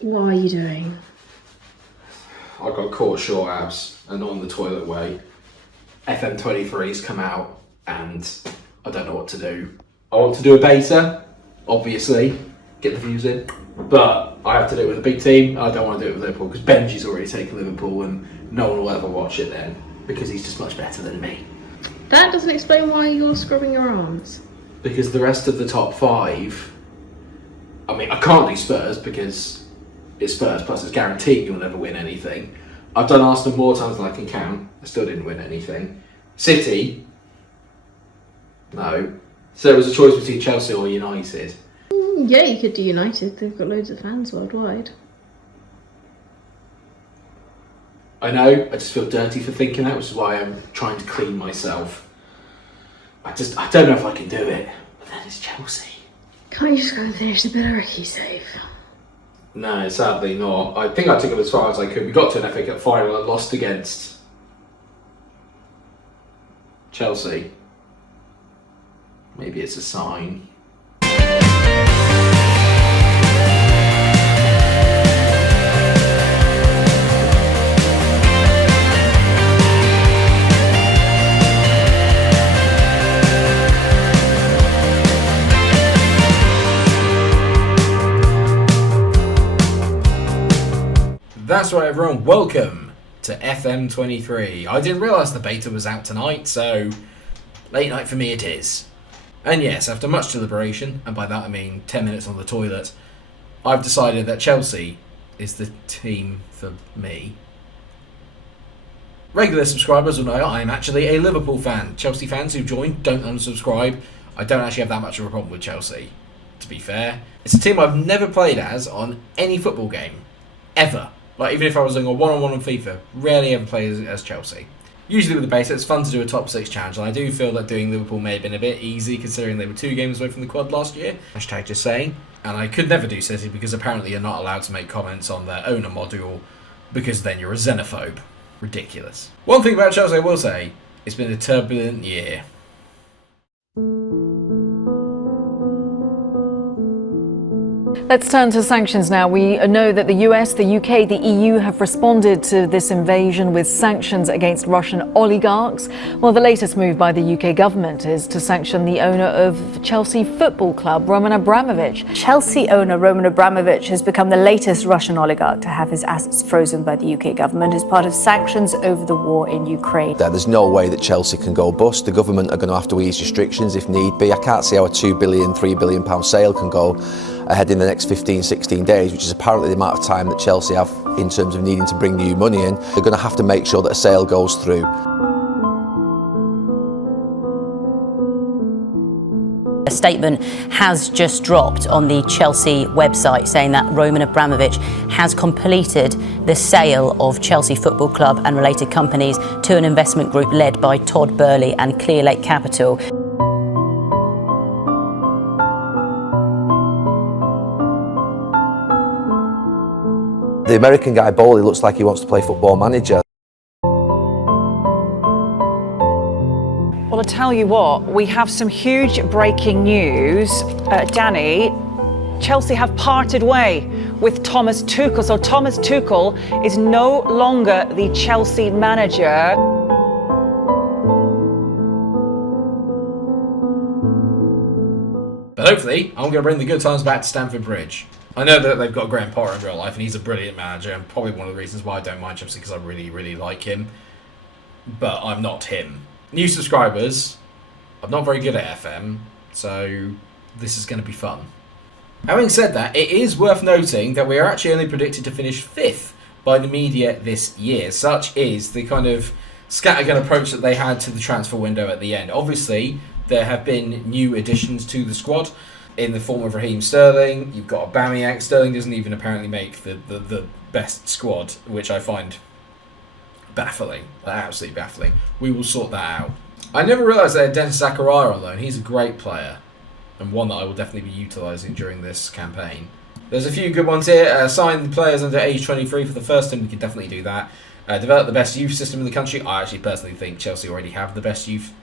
What are you doing? I got caught short abs and not on the toilet way. FM23's come out and I don't know what to do. I want to do a beta, obviously, get the views in, but I have to do it with a big team. I don't want to do it with Liverpool because Benji's already taken Liverpool and no one will ever watch it then because he's just much better than me. That doesn't explain why you're scrubbing your arms. Because the rest of the top five, I mean, I can't do Spurs because it's Spurs, plus it's guaranteed you'll never win anything. I've done Arsenal more times than I can count. I still didn't win anything. City, no. So it was a choice between Chelsea or United. Yeah, you could do United. They've got loads of fans worldwide. I know, I just feel dirty for thinking that, which is why I'm trying to clean myself. I don't know if I can do it, but then it's Chelsea. Can't you just go and finish the Billericay save? No, sadly not. I think I took it as far as I could. We got to an FA Cup final and lost against Chelsea. Maybe it's a sign. That's right, everyone. Welcome to FM23. I didn't realise the beta was out tonight, so late night for me it is. And yes, after much deliberation, and by that I mean 10 minutes on the toilet, I've decided that Chelsea is the team for me. Regular subscribers will know I am actually a Liverpool fan. Chelsea fans who join, don't unsubscribe. I don't actually have that much of a problem with Chelsea, to be fair. It's a team I've never played as on any football game. Ever. Like, even if I was doing a one-on-one on FIFA, rarely ever play as Chelsea. Usually with the base, it's fun to do a top 6 challenge, and I do feel that doing Liverpool may have been a bit easy considering they were 2 games away from the quad last year. Hashtag just saying. And I could never do City because apparently you're not allowed to make comments on their owner module because then you're a xenophobe. Ridiculous. One thing about Chelsea I will say, it's been a turbulent year. Let's turn to sanctions now. We know that the US, the UK, the EU have responded to this invasion with sanctions against Russian oligarchs. Well, the latest move by the UK government is to sanction the owner of Chelsea Football Club, Roman Abramovich. Chelsea owner Roman Abramovich has become the latest Russian oligarch to have his assets frozen by the UK government as part of sanctions over the war in Ukraine. There's no way that Chelsea can go bust. The government are going to have to ease restrictions if need be. I can't see how a £2 billion, £3 billion sale can go ahead in the next 15, 16 days, which is apparently the amount of time that Chelsea have in terms of needing to bring new money in. They're going to have to make sure that a sale goes through. A statement has just dropped on the Chelsea website saying that Roman Abramovich has completed the sale of Chelsea Football Club and related companies to an investment group led by Todd Burley and Clearlake Capital. The American guy, Bowley, looks like he wants to play Football Manager. Well, I tell you what, we have some huge breaking news. Danny, Chelsea have parted way with Thomas Tuchel. So Thomas Tuchel is no longer the Chelsea manager. But hopefully, I'm going to bring the good times back to Stamford Bridge. I know that they've got Graham Potter in real life, and he's a brilliant manager, and probably one of the reasons why I don't mind Chelsea, because I really, really like him. But I'm not him. New subscribers, I'm not very good at FM, so this is going to be fun. Having said that, it is worth noting that we are actually only predicted to finish 5th by the media this year. Such is the kind of scattergun approach that they had to the transfer window at the end. Obviously, there have been new additions to the squad in the form of Raheem Sterling. You've got Aubameyang. Sterling doesn't even apparently make the best squad, which I find baffling. Absolutely baffling. We will sort that out. I never realised they had Dennis Zakaria on loan. He's a great player, and one that I will definitely be utilising during this campaign. There's a few good ones here. Sign the players under age 23 for the first team. We can definitely do that. Develop the best youth system in the country. I actually personally think Chelsea already have the best youth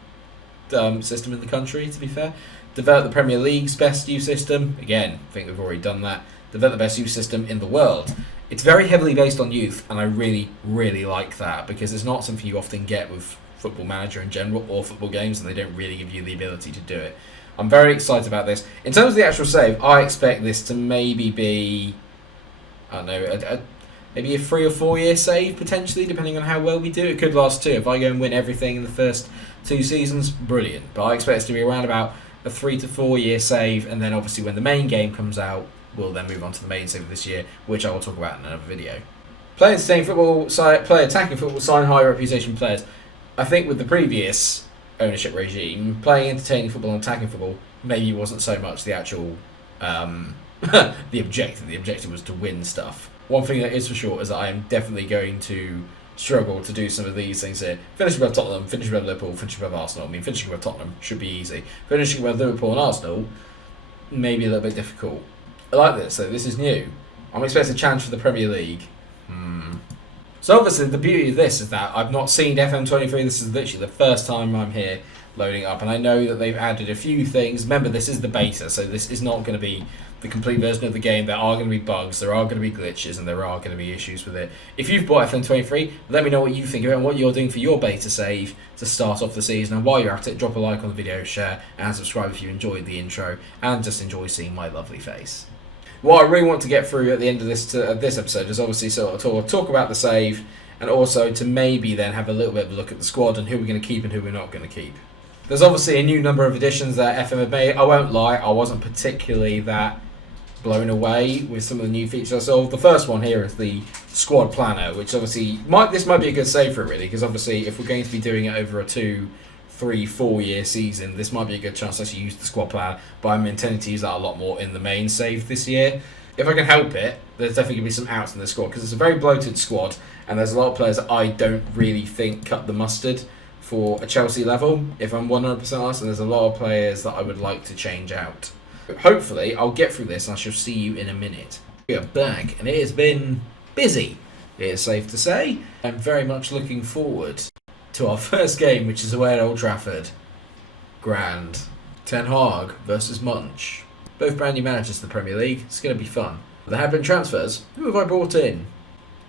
system in the country, to be fair. Develop the Premier League's best youth system. Again, I think we've already done that. develop the best youth system in the world. It's very heavily based on youth, and I really, really like that, because it's not something you often get with Football Manager in general, or football games, and they don't really give you the ability to do it. I'm very excited about this. In terms of the actual save, I expect this to maybe be, I don't know, maybe a 3 or 4 year save, potentially, depending on how well we do. It could last 2. If I go and win everything in the first 2 seasons, brilliant. But I expect it to be around about a 3 to 4 year save, and then obviously when the main game comes out, we'll then move on to the main save of this year, which I will talk about in another video. Play attacking football, sign high reputation players. I think with the previous ownership regime, playing entertaining football and attacking football maybe wasn't so much the actual the objective. The objective was to win stuff. One thing that is for sure is that I am definitely going to struggle to do some of these things here. Finishing above Tottenham, finishing above Liverpool, finishing above Arsenal. I mean, finishing above Tottenham should be easy. Finishing above Liverpool and Arsenal, maybe a little bit difficult. I like this, so this is new. I'm expecting a challenge for the Premier League. So obviously the beauty of this is that I've not seen FM23. This is literally the first time I'm here loading up, and I know that they've added a few things. Remember, this is the beta, so this is not going to be the complete version of the game. There are going to be bugs, there are going to be glitches, and there are going to be issues with it. If you've bought FM23, let me know what you think of it and what you're doing for your beta save to start off the season. And while you're at it, drop a like on the video, share, and subscribe if you enjoyed the intro and just enjoy seeing my lovely face. What I really want to get through at the end of this episode is obviously sort of talk about the save, and also to maybe then have a little bit of a look at the squad and who we're going to keep and who we're not going to keep. There's obviously a new number of additions that FM have made. I won't lie, I wasn't particularly that blown away with some of the new features I saw. The first one here is the squad planner, which obviously this might be a good save for it, really, because obviously if we're going to be doing it over a 2, 3, 4 year season, this might be a good chance to actually use the squad plan, but I'm intending to use that a lot more in the main save this year. If I can help it, there's definitely going to be some outs in the squad, because it's a very bloated squad, and there's a lot of players that I don't really think cut the mustard for a Chelsea level, if I'm 100% honest, and there's a lot of players that I would like to change out. Hopefully, I'll get through this, and I shall see you in a minute. We are back, and it has been busy, it is safe to say. I'm very much looking forward to our first game, which is away at Old Trafford. Grand. Ten Hag versus Munch. Both brand new managers to the Premier League. It's going to be fun. There have been transfers. Who have I brought in?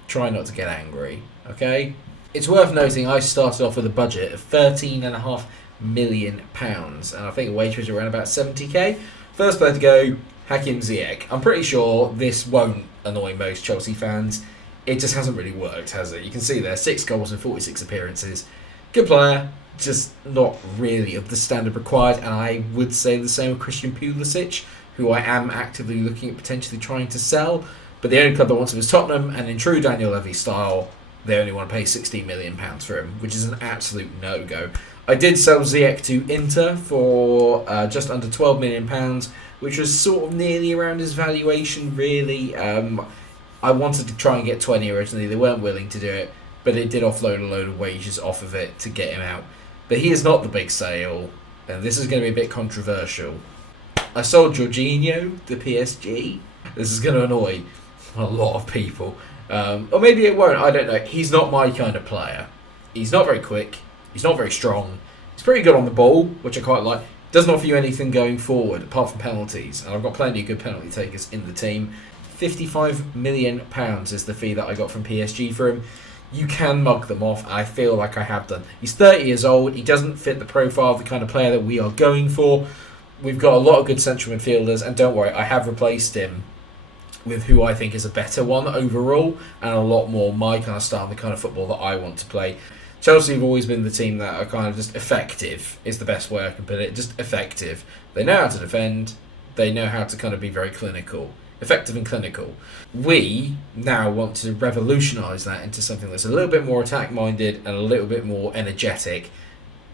Try not to get angry, okay? It's worth noting I started off with a budget of £13.5 million, and I think the wage was around about 70k. First player to go, Hakim Ziyech. I'm pretty sure this won't annoy most Chelsea fans. It just hasn't really worked, has it? You can see there, 6 goals and 46 appearances. Good player, just not really of the standard required, and I would say the same with Christian Pulisic, who I am actively looking at potentially trying to sell, but the only club that wants him is Tottenham, and in true Daniel Levy style, they only want to pay £16 million for him, which is an absolute no-go. I did sell Ziyech to Inter for just under £12 million, which was sort of nearly around his valuation, really. I wanted to try and get 20 originally. They weren't willing to do it, but it did offload a load of wages off of it to get him out. But he is not the big sale, and this is going to be a bit controversial. I sold Jorginho to PSG. This is going to annoy a lot of people. Or maybe it won't, I don't know. He's not my kind of player. He's not very quick. He's not very strong. He's pretty good on the ball, which I quite like. Doesn't offer you anything going forward, apart from penalties. And I've got plenty of good penalty takers in the team. £55 million is the fee that I got from PSG for him. You can mug them off, and I feel like I have done. He's 30 years old. He doesn't fit the profile of the kind of player that we are going for. We've got a lot of good central midfielders, and don't worry, I have replaced him with who I think is a better one overall, and a lot more my kind of style and the kind of football that I want to play. Chelsea have always been the team that are kind of just effective, is the best way I can put it, just effective. They know how to defend, they know how to kind of be very clinical. Effective and clinical. We now want to revolutionise that into something that's a little bit more attack-minded and a little bit more energetic.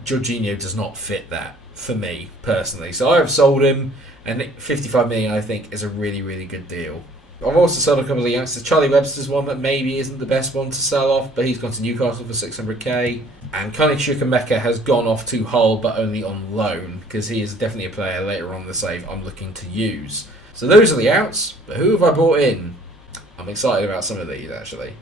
Jorginho does not fit that, for me, personally. So I have sold him, and 55 million I think is a really, really good deal. I've also sold a couple of youngsters. Charlie Webster's one that maybe isn't the best one to sell off, but he's gone to Newcastle for 600k. And Kane Chukwuemeka has gone off to Hull, but only on loan, because he is definitely a player later on in the save I'm looking to use. So those are the outs, but who have I brought in? I'm excited about some of these, actually.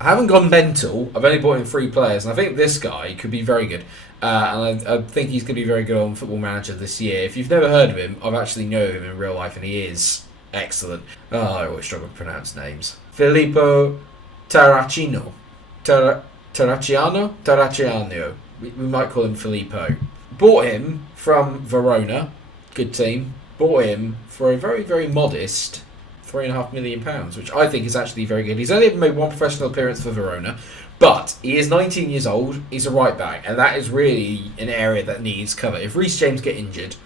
I haven't gone mental. I've only brought in 3 players, and I think this guy could be very good. And I think he's going to be very good on Football Manager this year. If you've never heard of him, I've actually known him in real life, and he is Excellent. Oh, I always struggle to pronounce names. Filippo Tarracino. Tarracciano? We might call him Filippo. Bought him from Verona. Good team. Bought him for a very, very modest £3.5 million, which I think is actually very good. He's only ever made one professional appearance for Verona, but he is 19 years old. He's a right back, and that is really an area that needs cover. If Reece James get injured,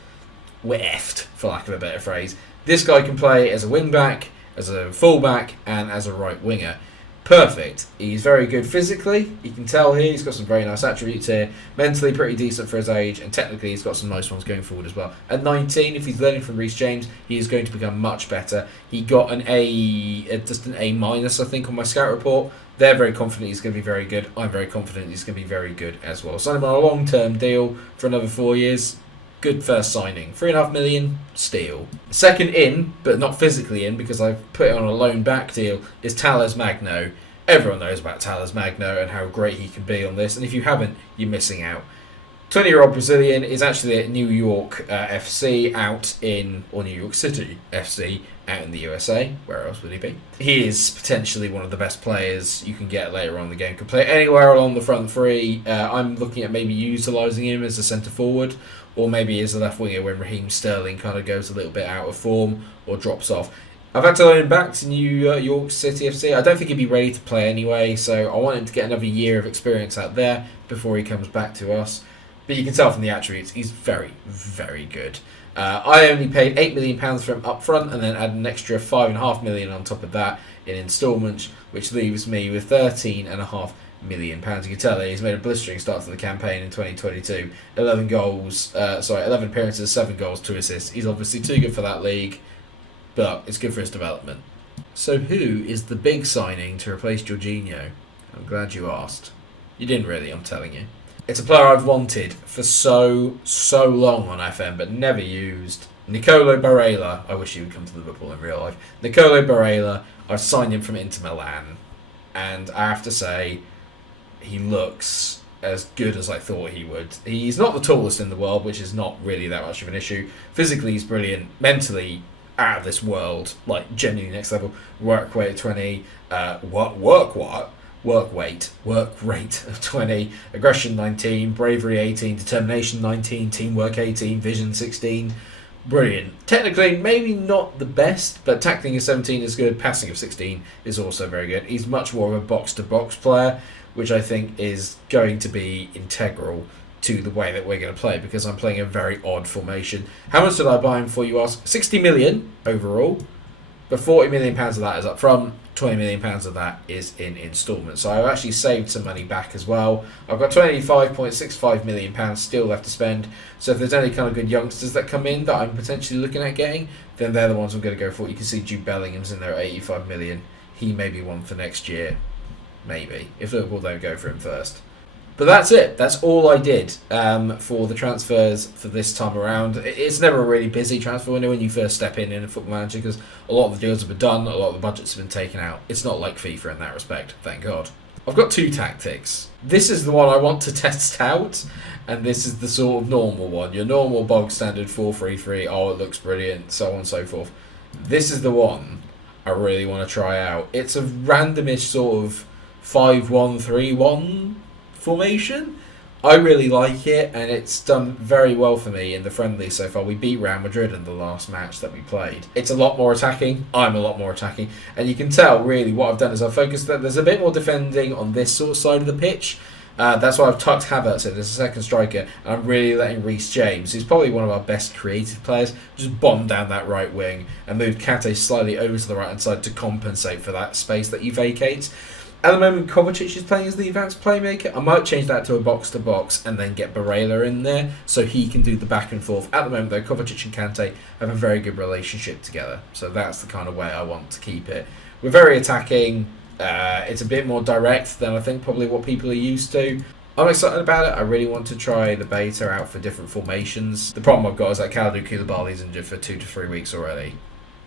we're effed, for lack of a better phrase. This guy can play as a wing back, as a full back, and as a right winger. Perfect. He's very good physically. You can tell here he's got some very nice attributes here. Mentally pretty decent for his age, and technically he's got some nice ones going forward as well. At 19, if he's learning from Reece James, he is going to become much better. He got an just an A-, I think, on my scout report. They're very confident he's going to be very good. I'm very confident he's going to be very good as well. Sign him on a long-term deal for another 4 years. Good first signing. £3.5 million, steal. Second in, but not physically in, because I've put it on a loan back deal, is Tales Magno. Everyone knows about Tales Magno and how great he can be on this, and if you haven't, you're missing out. 20-year-old Brazilian is actually at New York FC or New York City FC out in the USA. Where else would he be? He is potentially one of the best players you can get later on in the game. Could play anywhere along the front three. I'm looking at maybe utilising him as a centre forward, or maybe as a left winger when Raheem Sterling kind of goes a little bit out of form or drops off. I've had to loan him back to New York City FC. I don't think he'd be ready to play anyway, so I want him to get another year of experience out there before he comes back to us. But you can tell from the attributes, he's very, very good. I only paid £8 million for him up front, and then added an extra £5.5 million on top of that in instalments, which leaves me with £13.5 million. You can tell that he's made a blistering start to the campaign in 2022. 11 appearances, 7 goals, 2 assists. He's obviously too good for that league, but it's good for his development. So who is the big signing to replace Jorginho? I'm glad you asked. You didn't really, I'm telling you. It's a player I've wanted for so long on FM, but never used. Nicolo Barella. I wish he would come to Liverpool in real life. Nicolo Barella. I've signed him from Inter Milan, and I have to say, he looks as good as I thought he would. He's not the tallest in the world, which is not really that much of an issue. Physically, he's brilliant. Mentally, out of this world, like genuinely next level. Work rate 20. Work rate of 20, aggression 19, bravery 18, determination 19, teamwork 18, vision 16. Brilliant. Technically, maybe not the best, but tackling of 17 is good. Passing of 16 is also very good. He's much more of a box-to-box player, which I think is going to be integral to the way that we're going to play, because I'm playing a very odd formation. How much did I buy him for, you ask? 60 million overall, but 40 million pounds of that is up front. 20 million pounds of that is in instalments. So I've actually saved some money back as well. I've got 25.65 million pounds still left to spend. So if there's any kind of good youngsters that come in that I'm potentially looking at getting, then they're the ones I'm going to go for. You can see Jude Bellingham's in there at 85 million. He may be one for next year. Maybe. If Liverpool don't go for him first. But that's it. That's all I did for the transfers for this time around. It's never a really busy transfer window when you first step in a Football Manager, because a lot of the deals have been done, a lot of the budgets have been taken out. It's not like FIFA in that respect, thank God. I've got 2 tactics. This is the one I want to test out, and this is the sort of normal one. Your normal bog standard 4-3-3, oh it looks brilliant, so on and so forth. This is the one I really want to try out. It's a randomish sort of 5-1-3-1 formation. I really like it, and it's done very well for me in the friendly so far. We beat Real Madrid in the last match that we played. It's a lot more attacking. I'm a lot more attacking, and you can tell really what I've done is I've focused that there's a bit more defending on this sort of side of the pitch. That's why I've tucked Havertz in as a second striker, and I'm really letting Reece James, who's probably one of our best creative players, just bomb down that right wing and move Kante slightly over to the right hand side to compensate for that space that he vacates. At the moment, Kovacic is playing as the advanced playmaker. I might change that to a box-to-box and then get Barella in there so he can do the back and forth. At the moment, though, Kovacic and Kante have a very good relationship together. So that's the kind of way I want to keep it. We're very attacking. It's a bit more direct than I think probably what people are used to. I'm excited about it. I really want to try the beta out for different formations. The problem I've got is that Kalidou Koulibaly's injured for 2 to 3 weeks already.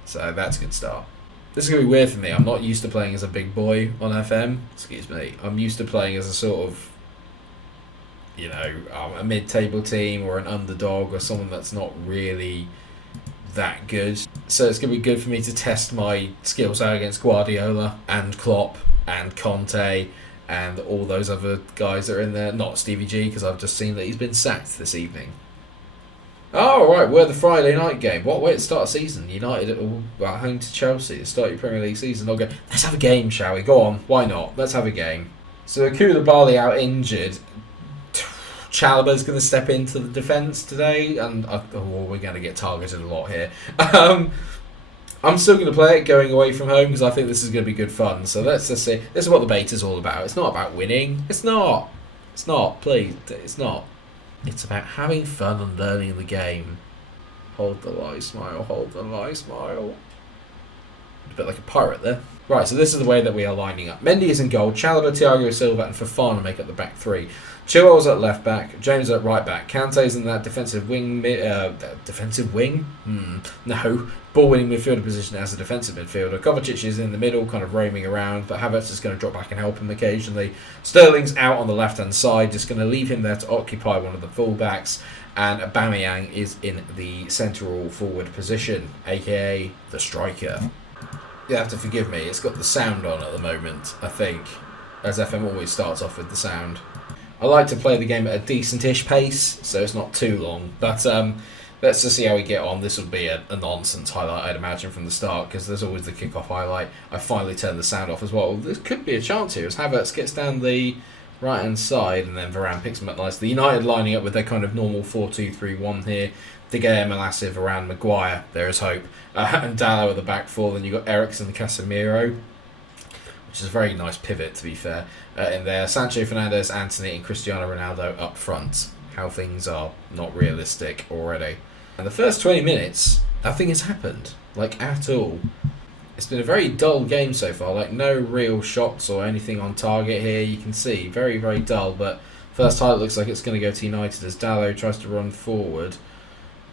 So that's a good start. This is going to be weird for me. I'm not used to playing as a big boy on FM. Excuse me. I'm used to playing as a sort of, a mid-table team or an underdog or someone that's not really that good. So it's going to be good for me to test my skills out against Guardiola and Klopp and Conte and all those other guys that are in there. Not Stevie G, because I've just seen that he's been sacked this evening. Oh, right, we're the Friday night game. What way to start a season? United at home to Chelsea to start your Premier League season. They'll go, let's have a game, shall we? Go on, why not? Let's have a game. So Koulibaly out injured. Chalobah's going to step into the defence today, and we're going to get targeted a lot here. I'm still going to play it going away from home because I think this is going to be good fun. So let's just see. This is what the beta's all about. It's not about winning. It's not. It's not. Please. It's not. It's about having fun and learning the game. Hold the lie, smile. Hold the lie, smile. A bit like a pirate there. Right, so this is the way that we are lining up. Mendy is in goal. Chalobah, Thiago Silva and Fofana make up the back three. Chilwell's at left back. James at right back. Kante's in that defensive wing. Defensive wing? No. Ball-winning midfielder position as a defensive midfielder. Kovacic is in the middle, kind of roaming around, but Havertz is going to drop back and help him occasionally. Sterling's out on the left-hand side, just going to leave him there to occupy one of the full-backs. And Aubameyang is in the central forward position, aka the striker. You have to forgive me, it's got the sound on at the moment, I think, as FM always starts off with the sound. I like to play the game at a decent-ish pace, so it's not too long, but let's just see how we get on. This will be a nonsense highlight, I'd imagine, from the start, because there's always the kick-off highlight. I finally turned the sound off as well. There could be a chance here, as Havertz gets down the right-hand side, and then Varane picks him up nicely. United lining up with their kind of normal 4-2-3-1 here. De Gea, Malacia, Varane, Maguire, there is hope. And Dalot at the back four, then you've got Eriksen and Casemiro, which is a very nice pivot, to be fair, in there. Sancho, Fernandes, Antony and Cristiano Ronaldo up front. How things are not realistic already. And the first 20 minutes, nothing has happened, like at all. It's been a very dull game so far, like no real shots or anything on target here. You can see, very, very dull, but first highlight looks like it's going to go to United as Dalot tries to run forward.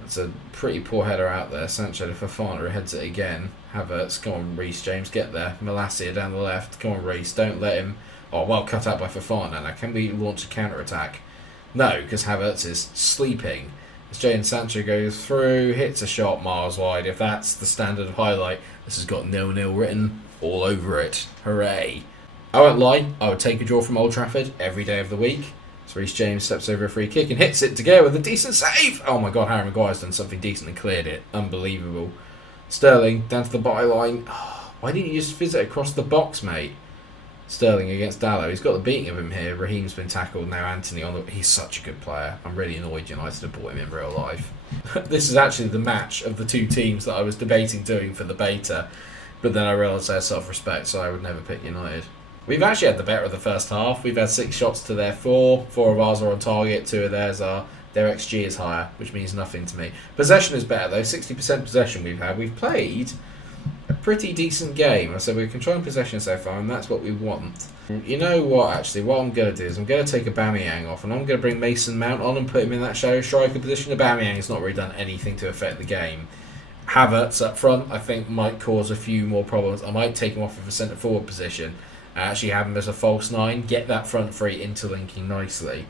That's a pretty poor header out there. Sancho to Fofana heads it again. Havertz, come on Reece James, get there. Malacia down the left, come on Reece, don't let him. Oh, well cut out by Fofana. Now can we launch a counter-attack? No, because Havertz is sleeping. As Jadon Sancho goes through, hits a shot miles wide. If that's the standard highlight, this has got 0-0 written all over it. Hooray. I won't lie, I would take a draw from Old Trafford every day of the week. So Reece James steps over a free kick and hits it to go with a decent save. Oh my god, Harry Maguire's done something decent and cleared it. Unbelievable. Sterling down to the byline. Oh, why didn't you just fizz it across the box, mate? Sterling against Dalot. He's got the beating of him here. Raheem's been tackled. Now Antony on the... He's such a good player. I'm really annoyed United have bought him in real life. This is actually the match of the two teams that I was debating doing for the beta. But then I realised I had self-respect, so I would never pick United. We've actually had the better of the first half. We've had 6 shots to their 4. 4 of ours are on target. 2 of theirs are. Their XG is higher, which means nothing to me. Possession is better, though. 60% possession we've had. We've played a pretty decent game. So we're controlling possession so far, and that's what we want. You know what, actually? What I'm going to do is I'm going to take Aubameyang off, and I'm going to bring Mason Mount on and put him in that shadow striker position. Aubameyang has not really done anything to affect the game. Havertz up front, I think, might cause a few more problems. I might take him off of a centre-forward position. Actually have him as a false 9, get that front three interlinking nicely.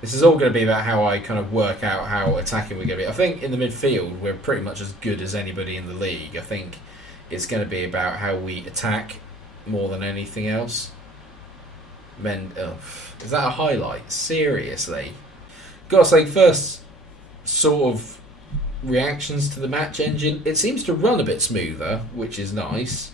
This is all going to be about how I kind of work out how attacking we're going to be. I think in the midfield we're pretty much as good as anybody in the league. I think it's going to be about how we attack more than anything else. Is that a highlight? Seriously? Gotta say, first sort of reactions to the match engine, it seems to run a bit smoother, which is nice.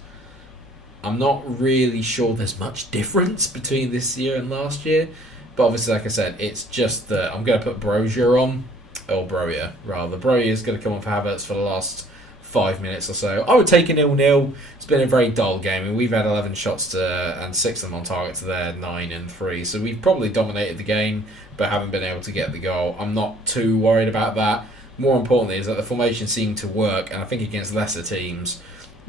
I'm not really sure there's much difference between this year and last year, but obviously, like I said, it's just that I'm going to put Brozier on, or Broya rather. Broya is going to come on for Havertz for the last 5 minutes or so. I would take a 0-0. It's been a very dull game, and we've had 11 shots and 6 of them on target to their 9 and 3, so we've probably dominated the game, but haven't been able to get the goal. I'm not too worried about that. More importantly is that the formation seemed to work, and I think against lesser teams,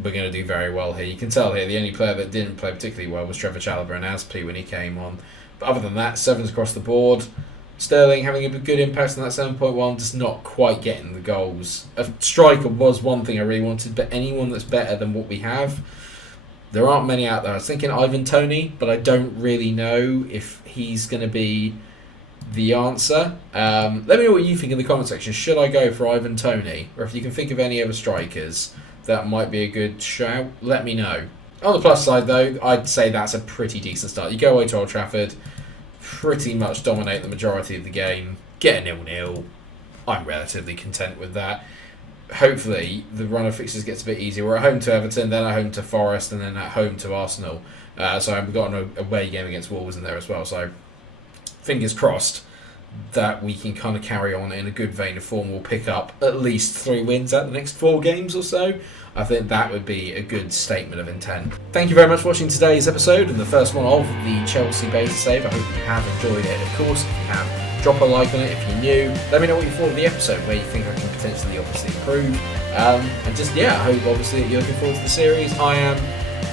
we're going to do very well here. You can tell here the only player that didn't play particularly well was Trevor Chalobah and Azpi when he came on. But other than that, 7s across the board. Sterling having a good impact on that 7.1, just not quite getting the goals. A striker was one thing I really wanted, but anyone that's better than what we have, there aren't many out there. I was thinking Ivan Toney, but I don't really know if he's going to be the answer. Let me know what you think in the comment section. Should I go for Ivan Toney? Or if you can think of any other strikers that might be a good shout, let me know. On the plus side, though, I'd say that's a pretty decent start. You go away to Old Trafford, pretty much dominate the majority of the game, get a 0-0. I'm relatively content with that. Hopefully, the run of fixtures gets a bit easier. We're at home to Everton, then at home to Forest, and then at home to Arsenal. So we've got an away game against Wolves in there as well. So fingers crossed that we can kind of carry on in a good vein of form. We'll pick up at least 3 wins at the next 4 games or so. I think that would be a good statement of intent. Thank you very much for watching today's episode and the first one of the Chelsea beta save. I hope you have enjoyed it. Of course, if you have, drop a like on it if you're new. Let me know what you thought of the episode, where you think I can potentially obviously improve. And just, I hope obviously that you're looking forward to the series. I am.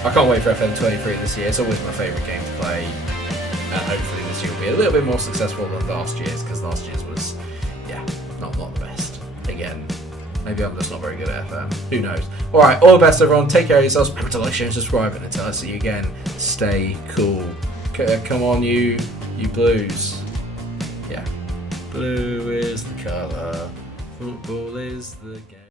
I can't wait for FM23 this year. It's always my favourite game to play. And hopefully this year will be a little bit more successful than last year's, because last year's was, not the best. Again, maybe I'm just not very good at FM. Who knows? Alright, all the best everyone. Take care of yourselves. Remember to like, share and subscribe. And until I see you again, stay cool. Come on, you Blues. Yeah. Blue is the colour. Football is the game.